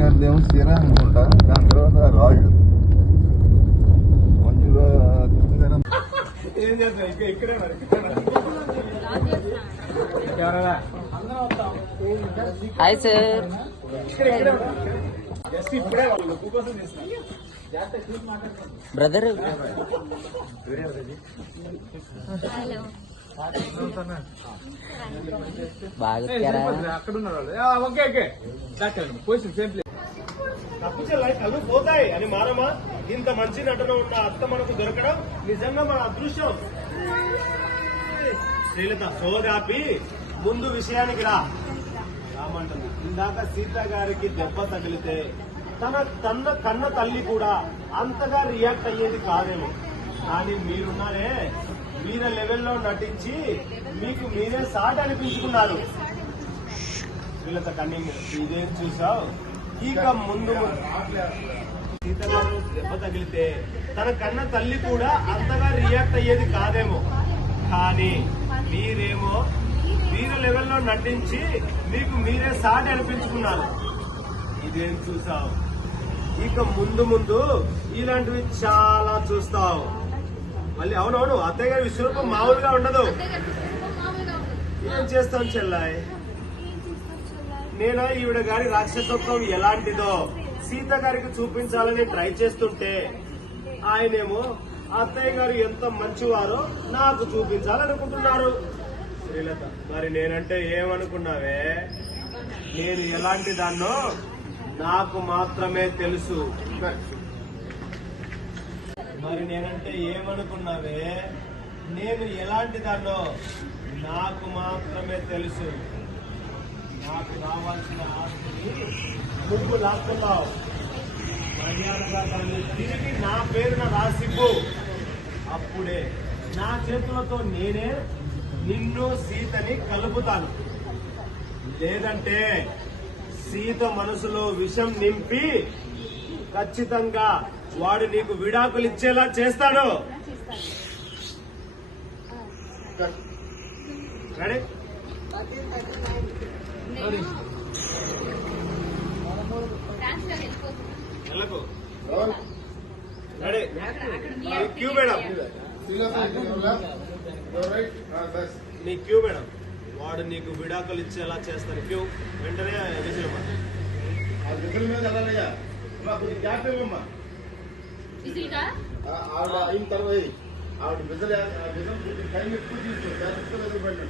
గారిదేమో చీర అనుకుంటా, దాని తర్వాత రాళ్ళు మంచిగా ఏం చేస్తాం ఇక్కడే మరి హాయ్ సార్. బ్రదర్ బాగా కళ్ళు పోతాయి అని మారమా? ఇంత మంచి నటన ఉన్న అత్త మనకు దొరకడం నిజంగా మన అదృష్టం. శ్రీలత సోదాపి ముందు విషయానికి రామంటుంది. ఇందాక సీత గారికి దెబ్బ తగిలితే తన కన్న తల్లి కూడా అంతగా రియాక్ట్ అయ్యేది కాదేమో. కానీ మీరున్నారే, మీరే లెవెల్లో నటించి మీకు మీరే సాటి అనిపించుకున్నారు. శ్రీలత కన్నింగ్ ఇదేం చూసావు? ఇక ముందు సీత గారు దెబ్బ తగిలితే తన కన్న తల్లి కూడా అంతగా రియాక్ట్ అయ్యేది కాదేమో. కానీ మీరేమో వీర లెవెల్లో నటించి మీకు మీరే సాటి అనిపించుకున్నారు. ఇదేం చూసావు? ఇక ముందు ముందు ఇలాంటివి చాలా చూస్తావు. మళ్ళీ అవునవును, అత్తయ్య గారి విశ్వరూపం మామూలుగా ఉండదు. ఏం చేస్తాం చెల్లాయ్? నేనా ఈవిడ గారి రాక్షసత్వం ఎలాంటిదో సీత గారికి చూపించాలని ట్రై చేస్తుంటే ఆయనేమో అత్తయ్య గారు ఎంత మంచివారో నాకు చూపించాలనుకుంటున్నారు. శ్రీలత, మరి నేనంటే ఏమనుకున్నావే? నేను ఎలాంటి దాన్నో నాకు మాత్రమే తెలుసు. మరి నేనంటే ఏమనుకున్నావే? నేను ఎలాంటి దాన్నో నాకు మాత్రమే తెలుసు. నాకు రావాల్సిన ఆస్తిని నువ్వు లాక్కున్నావు. మర్యాదగా దాన్ని తిరిగి నా పేరున రాసివ్వు. అప్పుడే నా చేతులతో నేనే నిన్ను సీతని కలుపుతాను. లేదంటే సీత మనసులో విషం నింపి ఖచ్చితంగా వాడు నీకు విడాకులు ఇచ్చేలా చేస్తాడు. రెడీ? రెడీ? క్యూ మేడం, నీ క్యూ మేడం. వాడు నీకు విడాకులు ఇచ్చేలా చేస్తాను. క్యూ వెంటనే విజయమ్మా. ఆవిడ అయిన తర్వాత ఆవిడ టైం ఎక్కువ తీసుకుంటారు.